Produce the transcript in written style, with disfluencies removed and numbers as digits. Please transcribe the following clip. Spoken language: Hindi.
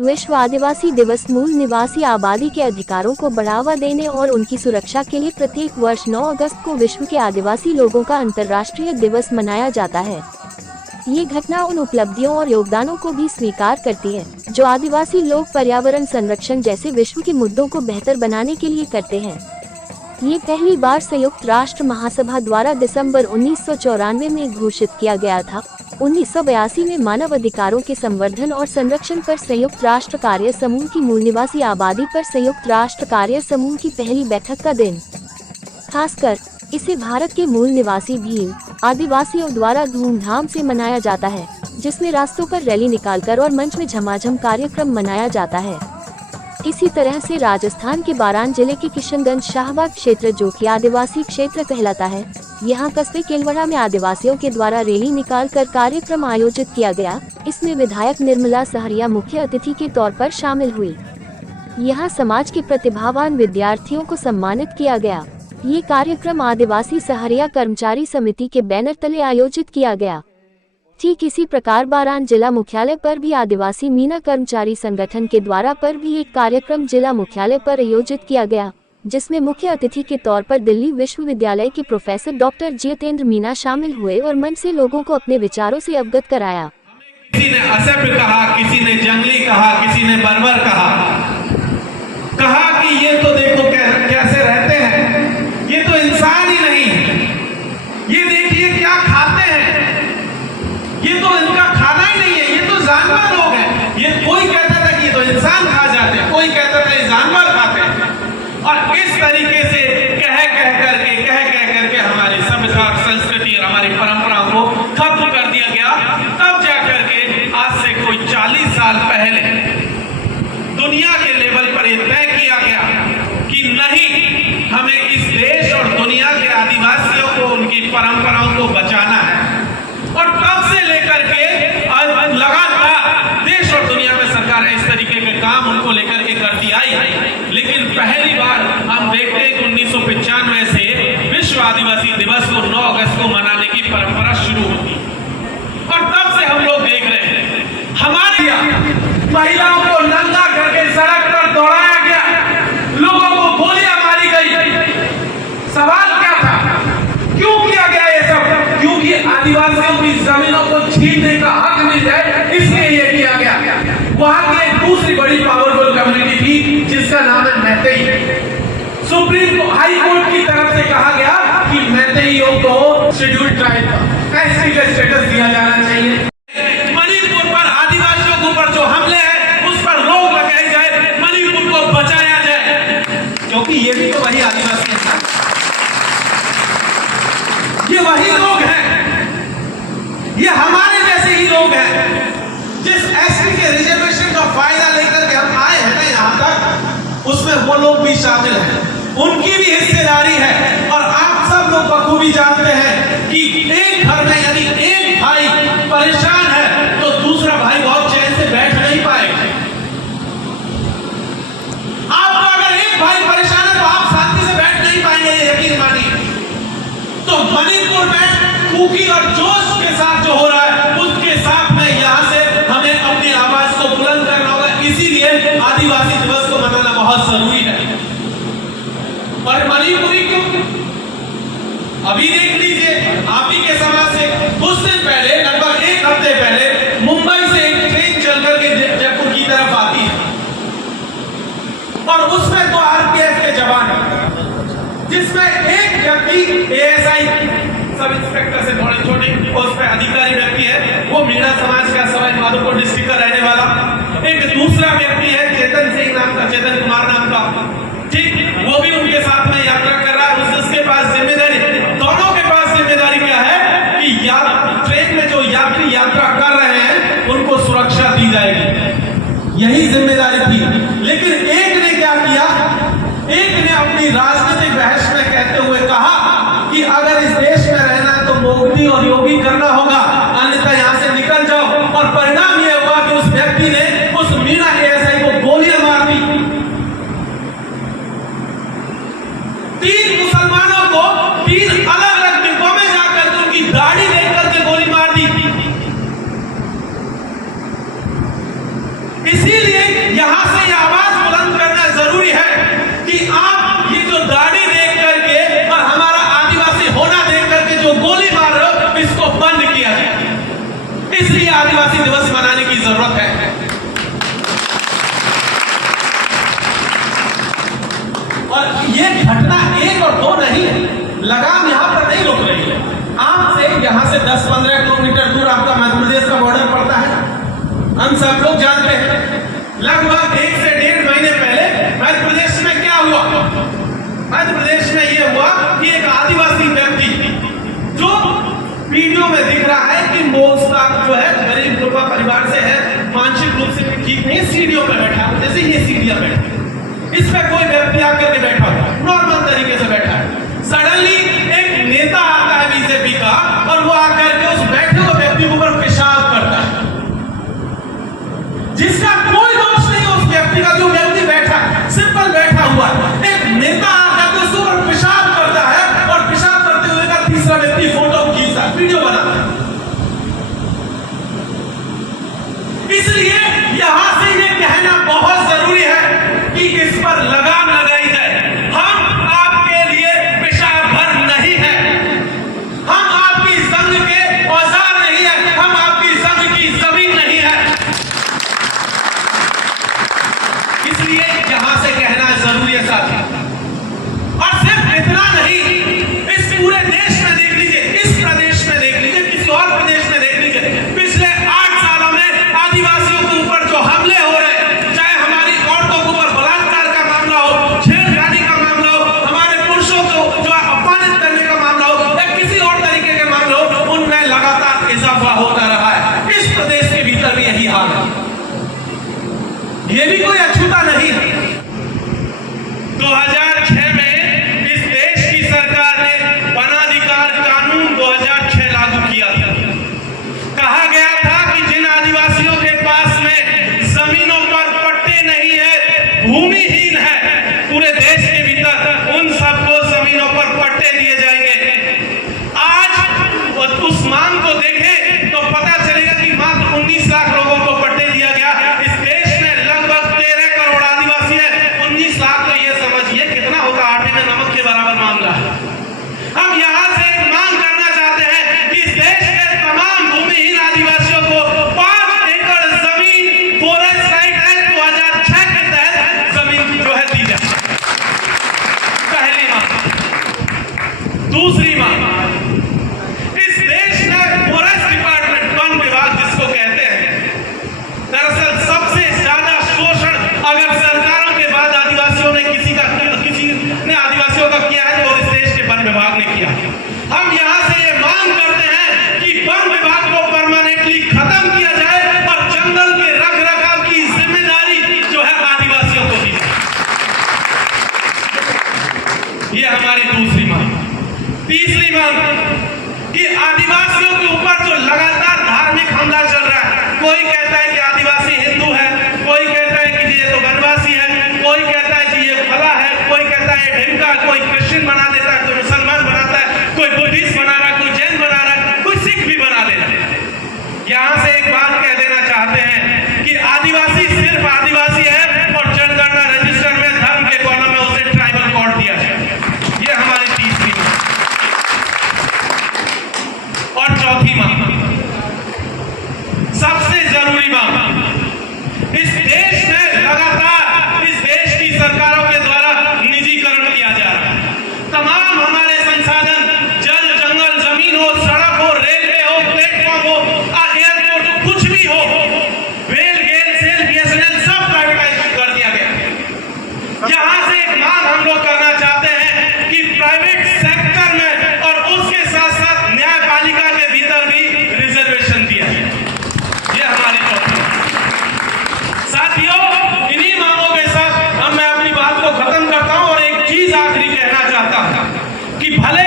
विश्व आदिवासी दिवस मूल निवासी आबादी के अधिकारों को बढ़ावा देने और उनकी सुरक्षा के लिए प्रत्येक वर्ष 9 अगस्त को विश्व के आदिवासी लोगों का अंतर्राष्ट्रीय दिवस मनाया जाता है। ये घटना उन उपलब्धियों और योगदानों को भी स्वीकार करती है जो आदिवासी लोग पर्यावरण संरक्षण जैसे विश्व के मुद्दों को बेहतर बनाने के लिए करते हैं। ये पहली बार संयुक्त राष्ट्र महासभा द्वारा दिसंबर 1994 में घोषित किया गया था। 1982 में मानव अधिकारों के संवर्धन और संरक्षण पर संयुक्त राष्ट्र कार्य समूह की मूल निवासी आबादी पर संयुक्त राष्ट्र कार्य समूह की पहली बैठक का दिन, खासकर इसे भारत के मूल निवासी भील आदिवासियों द्वारा धूमधाम से मनाया जाता है, जिसमें रास्तों पर रैली निकालकर और मंच में झमाझम कार्यक्रम मनाया जाता है। इसी तरह से राजस्थान के बारान जिले के किशनगंज शाहबाग क्षेत्र, जो कि आदिवासी क्षेत्र कहलाता है, यहाँ कस्बे केलवड़ा में आदिवासियों के द्वारा रैली निकालकर कार्यक्रम आयोजित किया गया। इसमें विधायक निर्मला सहरिया मुख्य अतिथि के तौर पर शामिल हुई। यहाँ समाज के प्रतिभावान विद्यार्थियों को सम्मानित किया गया। ये कार्यक्रम आदिवासी सहरिया कर्मचारी समिति के बैनर तले आयोजित किया गया। ठीक इसी प्रकार बारान जिला मुख्यालय पर भी आदिवासी मीना कर्मचारी संगठन के द्वारा पर भी एक कार्यक्रम जिला मुख्यालय पर आयोजित किया गया, जिसमें मुख्य अतिथि के तौर पर दिल्ली विश्वविद्यालय के प्रोफेसर डॉक्टर जितेंद्र मीना शामिल हुए और मंच से लोगों को अपने विचारों से अवगत कराया। किसी ने असभ्य कहा, किसी ने जंगली कहा, किसी ने बर्बर कहा कि ये तो देखो कैसे रहते हैं, ये तो इंसान ही नहीं है, ये देखिए क्या खाते हैं, ये तो इनका खाना ही नहीं है, ये तो जानवर लोग हैं। ये कोई कहता था कि ये तो इंसान खा जाते हैं, कोई कहता था ये जानवर खाते हैं। और इस तरीके से कह करके हमारी सभ्यता, संस्कृति और हमारी परंपराओं को खत्म कर दिया गया। तब जाकर के आज से कोई 40 साल पहले दुनिया के लेवल पर यह तय किया गया कि नहीं, हमें इस देश और दुनिया के आदिवासियों को, उनकी परंपराओं को बचाना है। और तब से लेकर के लगातार देश और दुनिया में सरकार इस तरीके के काम उनको लेकर के करती आई। लेकिन पहली बार हम देखते हैं कि 1995 से विश्व आदिवासी दिवस को 9 अगस्त को मनाने की परंपरा शुरू होती है। और तब से हम लोग देख रहे हैं हमारे यहाँ महिलाओं को नंगा करके सड़क पर दौड़ाया गया, लोगों को गोलियां मारी गई। सवाल क्या था, क्यों किया गया ये सब? क्योंकि आदिवासियों की जमीनों को छीनने का हक मिल जाए, इसलिए ये किया गया। वहां की एक दूसरी बड़ी पावरफुल कम्युनिटी थी जिसका नाम है मैतेई। सुप्रीम हाई कोर्ट की तरफ से कहा गया कि मैतेईयों को शेड्यूल्ड ट्राइब का एसटी का स्टेटस दिया जाना चाहिए। मणिपुर पर आदिवासियों के ऊपर जो हमले हैं उस पर रोक लगाई जाए, मणिपुर को बचाया जाए, क्योंकि ये भी तो वही आदिवासी है, ये वही लोग हैं, ये हमारे जैसे ही लोग हैं। जिस एसटी के रिजर्वेशन का फायदा लेकर के हम आए हैं ना यहाँ तक, उसमें वो लोग भी शामिल हैं, उनकी भी हिस्सेदारी है। और आप सब लोग बखूबी जानते हैं कि एक घर में यदि एक भाई परेशान है तो दूसरा भाई बहुत चैन से बैठ नहीं पाएगा। आपको अगर एक भाई परेशान है तो आप शांति से बैठ नहीं पाएंगे, यकीन मानिए। तो मणिपुर में कुकी और जोश के साथ जो हो रहा है, उसके साथ में यहाँ से हमें अपनी आवाज को बुलंद करना होगा। इसीलिए आदिवासी दिवस को मनाना बहुत जरूरी है। और मणिपुरी क्यों? अभी देख लीजिए, आप ही के समाज से कुछ दिन पहले, लगभग 1 हफ्ते पहले, मुंबई से एक ट्रेन चल करके जयपुर की तरफ आती है और उसमें तो आरपीएफ के जवान हैं, जिसमें एक व्यक्ति एएसआई सब इंस्पेक्टर से थोड़ी छोटी पोस्ट पे अधिकारी व्यक्ति है, वो मीणा समाज का सवाई माधोपुर डिस्ट्रिक्ट का रहने वाला। एक दूसरा व्यक्ति है चेतन सिंह नाम का, चेतन कुमार नाम का, ठीक, वो भी उनके साथ में यात्रा कर रहा है। उसके पास जिम्मेदारी, दोनों के पास जिम्मेदारी क्या है कि ट्रेन में जो यात्री यात्रा कर रहे हैं उनको सुरक्षा दी जाएगी, यही जिम्मेदारी थी। लेकिन एक ने क्या किया, एक ने अपनी राजनीतिक बहस में कहते हुए कहा कि अगर इस देश में रहना है तो मोदी और योगी करना होगा, अन्यथा यहां से निकल जाओ। और परिणाम यह हुआ कि उस व्यक्ति ने उस मीणा एएसआई को गोलियां मार दी। 3 मुसलमानों को 3 अलग-अलग डिब्बों में जाकर उनकी दाढ़ी देख करके गोली मार दी। इसीलिए ये घटना एक और दो नहीं है, लगाम यहाँ पर नहीं रुक रही है। आपसे यहाँ से 10-15 किलोमीटर दूर आपका मध्य प्रदेश का बॉर्डर पड़ता है, हम सब लोग जानते हैं। लगभग 1 से 1.5 महीने पहले मध्य प्रदेश में क्या हुआ? मध्य प्रदेश में ये हुआ कि एक आदिवासी व्यक्ति जो वीडियो में दिख रहा है कि मोस्ता जो है गरीब गुरबा परिवार से है, मानसिक रूप से ठीक नहीं, सीढ़ियों पर बैठा, जैसे ये सीढ़ियां बैठे, इस पे कोई व्यक्ति आकर के बैठा हुआ, नॉर्मल तरीके से बैठा है। सडनली एक नेता आता है बीजेपी का और वो आकर के उस बैठे हुए व्यक्ति के ऊपर पेशाब करता है, जिसका कोई दोष नहीं है उस व्यक्ति का, जो व्यक्ति बैठा है, सिंपल बैठा हुआ है। एक नेता आकर के उसके ऊपर पेशाब करता है और पेशाब करते हुए का तीसरा व्यक्ति फोटो खींचता है, वीडियो बनाता है। इसलिए यहां से ये कहना बहुत जरूरी है कि इस पर लगाम लगाई जाए। हम आपके लिए पेशाब भर नहीं है, हम आपकी संघ के औजार नहीं है, हम आपकी संघ की जमीन नहीं है। इसलिए यहां से कहना जरूरी है साथी। और सिर्फ इतना नहीं, इस पूरे देश में देख लीजिए, इस प्रदेश में देख लीजिए, किसी और प्रदेश में देख लीजिए, पिछले 8 सालों में आदिवासियों के ऊपर जो हमले हो रहे हैं, चाहे हमारी औरतों के ऊपर बलात्कार का मामला हो, छेड़खानी का मामला हो, हमारे पुरुषों को जो अपमानित करने का मामला हो, या किसी और तरीके के मामले हो, उनमें लगातार इजाफा होता रहा है। इस प्रदेश के भीतर भी यही हाल है, ये भी कोई अछूता नहीं है। 2006 में इस देश की सरकार ने वनाधिकार कानून 2006 लागू किया था। कहा गया था कि जिन आदिवासियों के पास में जमीनों पर पट्टे नहीं है, भूमिहीन है पूरे देश के भीतर, उन सबको जमीनों पर पट्टे दिए जाएंगे। आज उस मांग को देखें तो पता चलेगा कि मात्र 19 लाख लोगों को पट्टे दिया गया। इस देश में लगभग 13 करोड़ आदिवासी है, 19 लाख तो ये समझिए कितना होगा, आटे में नमक के बराबर मामला है। हम यहाँ से एक मांग करना चाहते हैं कि इस देश के तमाम भूमिहीन आदिवासियों को 5 एकड़ जमीन फॉरेस्ट राइट एक्ट 2006 के तहत जमीन जो है दी जाए। पहली मांग। दूसरी मांग, इस देश में फॉरेस्ट डिपार्टमेंट, वन विभाग जिसको कहते हैं, दरअसल सबसे ज्यादा शोषण अगर सरकारों के बाद आदिवासियों ने किसी ने आदिवासियों का किया है तो इस देश के वन विभाग ने किया। हम यहां से ये मांग करते हैं कि वन विभाग को परमानेंटली खत्म किया जाए और जंगल के रखरखाव की जिम्मेदारी जो है आदिवासियों को दी जाए। ये हमारी दूसरी मांग। तीसरी मांग कि आदिवासियों के ऊपर जो लगातार धार्मिक हमला चल रहा है, कोई कहता है कि आदिवासी हिंदू है, कोई कहता है कि ये तो वनवासी है, कोई कहता है कि ये फला है, कोई कहता है ढिमका, कोई क्रिश्चियन बना देता है, कोई मुसलमान बनाता है, कोई बुद्धिस्ट बना रहा है, कोई जैन बना रहा है, कोई सिख भी बना देता है। यहां से एक बात कह देना चाहते हैं कि आदिवासी सिर्फ आदिवासी है और जनगणना रजिस्टर में धर्म के कॉलम में उसे ट्राइबल कोड दिया जाए। ये हमारी तीसरी मांग। और चौथी मांग, सबसे जरूरी मांग, इस देश में लगातार इस देश की सरकारों के द्वारा निजीकरण किया जा रहा है। तमाम हमारे संसाधन, जल, जंगल, जमीन हो, सड़क हो, रेलवे हो, प्लेटफॉर्म हो, एयरपोर्ट हो, कुछ भी हो, रेल, गेल, सेल, बीएसएनएल सब प्राइवेटाइज कर दिया गया। यहां से एक मांग हम लोग करना चाहते हैं कि प्राइवेट सेक्टर में और उसके साथ साथ न्यायपालिका के भीतर भी रिजर्वेशन दिया जाए। ये हमारी चौथी। साथियों, इन्हीं मांगों के साथ मैं अपनी बात को खत्म करता हूं और एक चीज आखिरी कहना चाहता हूं कि भले